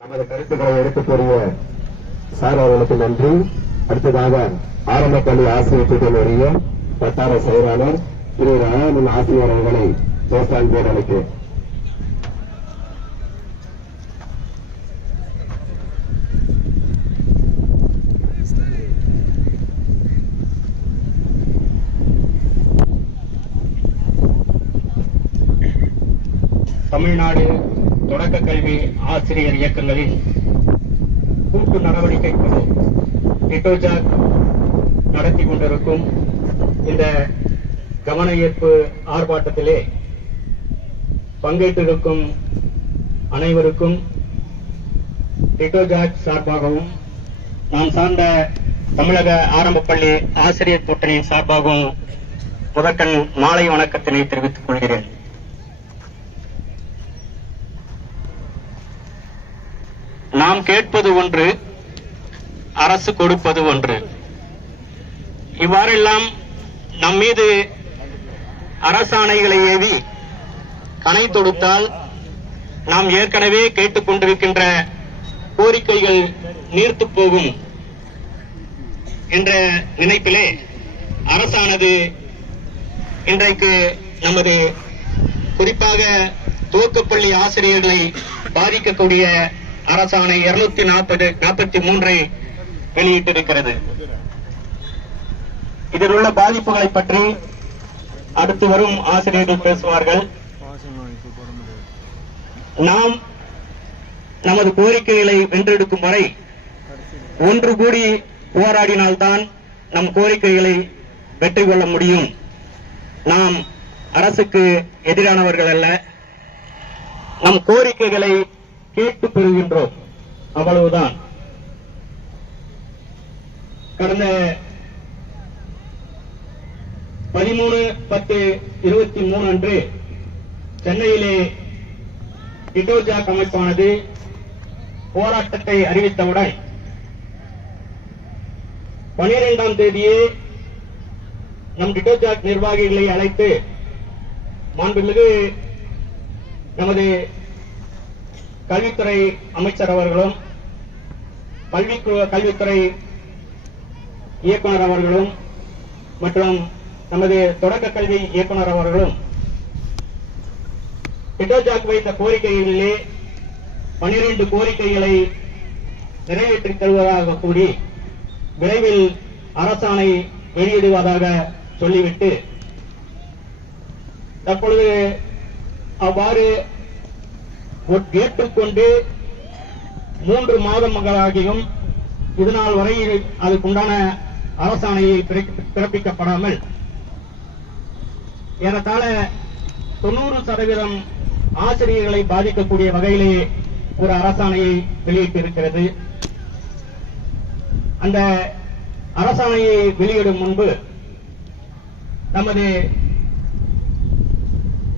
நமது கருத்துக்களை எடுத்துக் கூறிய சார் அவர்களுக்கு நன்றி. அடுத்ததாக ஆரம்ப பள்ளி ஆசிரியர் கூட்டணியுடைய வட்டார செயலாளர் திரு ராமன் ஆசிரியர் அவர்களை பேசால் போர்டு அழைக்கிறேன். தமிழ்நாடு தொடக்க கல்வி ஆசிரியர் இயக்கங்களில் கூட்டு நடவடிக்கை குழு டிட்டோஜாக் நடத்தி கொண்டிருக்கும் இந்த கவன ஈர்ப்பு ஆர்ப்பாட்டத்திலே பங்கேற்றிருக்கும் அனைவருக்கும் டிட்டோஜாக் சார்பாகவும் நான் சார்ந்த தமிழக ஆரம்ப பள்ளி ஆசிரியர் கூட்டணியின் சார்பாகவும் முதற்கண் மாலை வணக்கத்தினை தெரிவித்துக் கொள்கிறேன். நாம் கேட்பது ஒன்று அரசு கொடுப்பது ஒன்று. இவ்வாறெல்லாம் நம் மீது அரசாணைகளை ஏவி கணை தொடுத்தால் நாம் ஏற்கனவே கேட்டுக்கொண்டிருக்கின்ற கோரிக்கைகள் நீர்த்து போகும் என்ற நினைப்பிலே அரசானது இன்றைக்கு நமது குறிப்பாக துவக்கப்பள்ளி ஆசிரியர்களை பாதிக்கக்கூடிய அரசாணை இருநூத்தி நாற்பது நாற்பத்தி மூன்றை வெளியிட்டிருக்கிறது. இதில் உள்ள பாதிப்புகளை பற்றி அடுத்து வரும் ஆசிரியர்கள் பேசுவார்கள். நாம் நமது கோரிக்கைகளை வென்றெடுக்கும் வரை ஒன்று கூடி போராடினால்தான் நம் கோரிக்கைகளை வெற்றி கொள்ள முடியும். நாம் அரசுக்கு எதிரானவர்கள் அல்ல. நம் கோரிக்கைகளை கேட்டு பெறுகின்றோம். அவ்வளவுதான். கடந்த பதிமூணு பத்து இருபத்தி மூணு அன்று சென்னையிலே டிட்டோஜாக் அமைப்பானது போராட்டத்தை அறிவித்தவுடன் பனிரெண்டாம் தேதியே நம் டிட்டோஜாக் நிர்வாகிகளை அழைத்து மாண்புமிகு நமது கல்வித்துறை அமைச்சர் அவர்களும் கல்வி கல்வித்துறை இயக்குனர் அவர்களும் மற்றும் நமது தொடக்க கல்வி இயக்குனர் அவர்களும். டிட்டோஜாக் வைத்த கோரிக்கைகளிலே பனிரெண்டு கோரிக்கைகளை நிறைவேற்றித் தருவதாக கூடி விரைவில் அரசாணை வெளியிடுவதாக சொல்லிவிட்டு தற்பொழுது அவ்வாறு கேட்டுக்கொண்டு மூன்று மாதங்களாகியும் இதனால் வரையில் அதுக்குண்டான அரசாணையை பிறப்பிக்கப்படாமல் ஏறத்தாழ தொண்ணூறு சதவீதம் ஆசிரியர்களை பாதிக்கக்கூடிய வகையிலே ஒரு அரசாணையை வெளியிட்டிருக்கிறது. அந்த அரசாணையை வெளியிடும் முன்பு நமது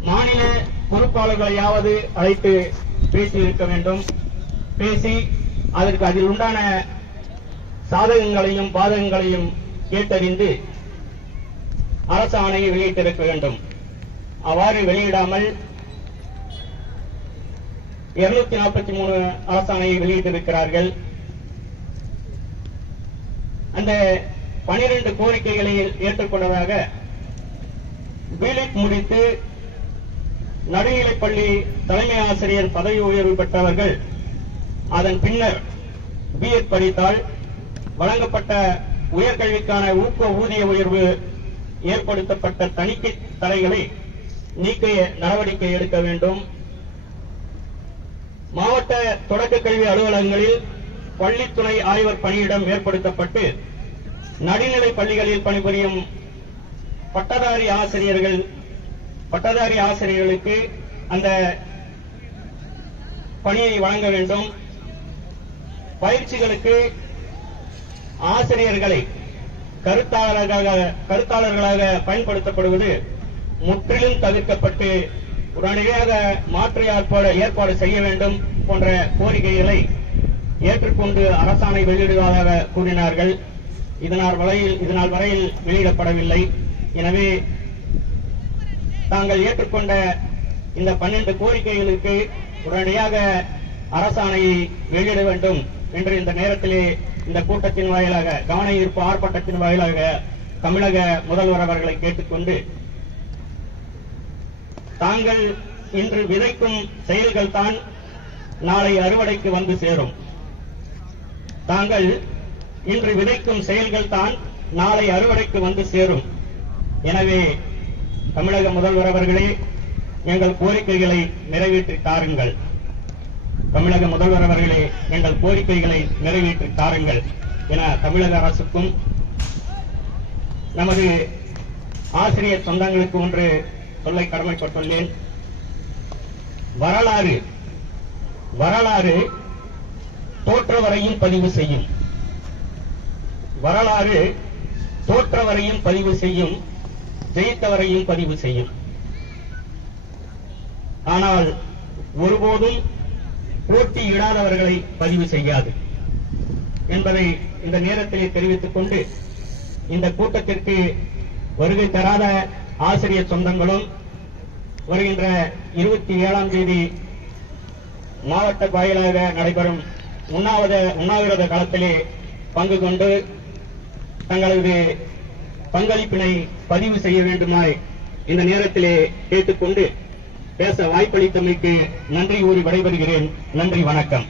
மாநில பொறுப்பாளர்களையாவது அழைத்து பேசியிருக்க வேண்டும். பேசி அதற்கு அதில் உண்டான சாதகங்களையும் பாதகங்களையும் கேட்டறிந்து அரசாணையை வெளியிட்டிருக்க வேண்டும். அவ்வாறு வெளியிடாமல் இருநூத்தி நாற்பத்தி மூணு அரசாணையை வெளியிட்டிருக்கிறார்கள். அந்த பனிரெண்டு கோரிக்கைகளை ஏற்றுக்கொண்டதாக பிலிட் முடித்து நடுநிலைப்பள்ளி தலைமை ஆசிரியர் பதவி உயர்வு பெற்றவர்கள் அதன் பின்னர் பிஎட் படித்தால் வழங்கப்பட்ட உயர்கல்விக்கான ஊக்க ஊதிய உயர்வு ஏற்படுத்தப்பட்ட தணிக்கை தடைகளை நீக்க நடவடிக்கை எடுக்க வேண்டும். மாவட்ட தொடக்க கல்வி அலுவலகங்களில் பள்ளித்துறை ஆய்வர் பணியிடம் ஏற்படுத்தப்பட்டு நடுநிலை பள்ளிகளில் பணிபுரியும் பட்டதாரி ஆசிரியர்கள் பட்டதாரி ஆசிரியர்களுக்கு அந்த பணியை வழங்க வேண்டும். பயிற்சிகளுக்கு ஆசிரியர்களை கருத்தாளர்களாக கருத்தாளர்களாக பயன்படுத்தப்படுவது முற்றிலும் தவிர்க்கப்பட்டு உடனடியாக மாற்று ஏற்பாடு ஏற்பாடு செய்ய வேண்டும் போன்ற கோரிக்கைகளை ஏற்றுக்கொண்டு அரசாணை வெளியிடுவதாக கூறினார்கள். இதனால் வரையில் இதனால் வரையில் வெளியிடப்படவில்லை. எனவே தாங்கள் ஏற்றுக்கொண்ட இந்த பன்னெண்டு கோரிக்கைகளுக்கு உடனடியாக அரசாணையை வெளியிட வேண்டும் என்று இந்த நேரத்திலே இந்த கூட்டத்தின் வாயிலாக கவன ஈர்ப்பு ஆர்ப்பாட்டத்தின் வாயிலாக தமிழக முதல்வர் அவர்களை கேட்டுக்கொண்டு தாங்கள் இன்று விதைக்கும் செயல்கள் தான் நாளை அறுவடைக்கு வந்து சேரும். தாங்கள் இன்று விதைக்கும் செயல்கள் தான் நாளை அறுவடைக்கு வந்து சேரும். எனவே தமிழக முதல்வர் அவர்களே எங்கள் கோரிக்கைகளை நிறைவேற்றி தாருங்கள். தமிழக முதல்வர் அவர்களே எங்கள் கோரிக்கைகளை நிறைவேற்றி தாருங்கள் என தமிழக அரசுக்கும் நமது ஆசிரியர் சொந்தங்களுக்கு ஒன்று சொல்ல கடமைப்பட்டுள்ளேன். வரலாறு வரலாறு தோற்றவரையும் பதிவு செய்யும். வரலாறு தோற்றவரையும் பதிவு செய்யும் ஜெயித்தவரையும் பதிவு செய்யும். ஆனால் ஒருபோதும் போட்டியிடாதவர்களை பதிவு செய்யாது. என்பதை இந்த நேரத்திலே தெரிவித்துக் கொண்டு இந்த கூட்டத்திற்கு வருகை தராத ஆசிரியர் சொந்தங்களும் வருகின்ற இருபத்தி ஏழாம் தேதி மாவட்ட வாயிலாக நடைபெறும் உண்ணாவிரத உண்ணாவிரத களத்திலே பங்கு கொண்டு தங்களது பங்களிப்பினை பதிவு செய்ய வேண்டுமாய் இந்த நேரத்திலே கேட்டுக்கொண்டு பேச வாய்ப்பளித்தமைக்கு நன்றி கூறி விடைபெறுகிறேன். நன்றி வணக்கம்.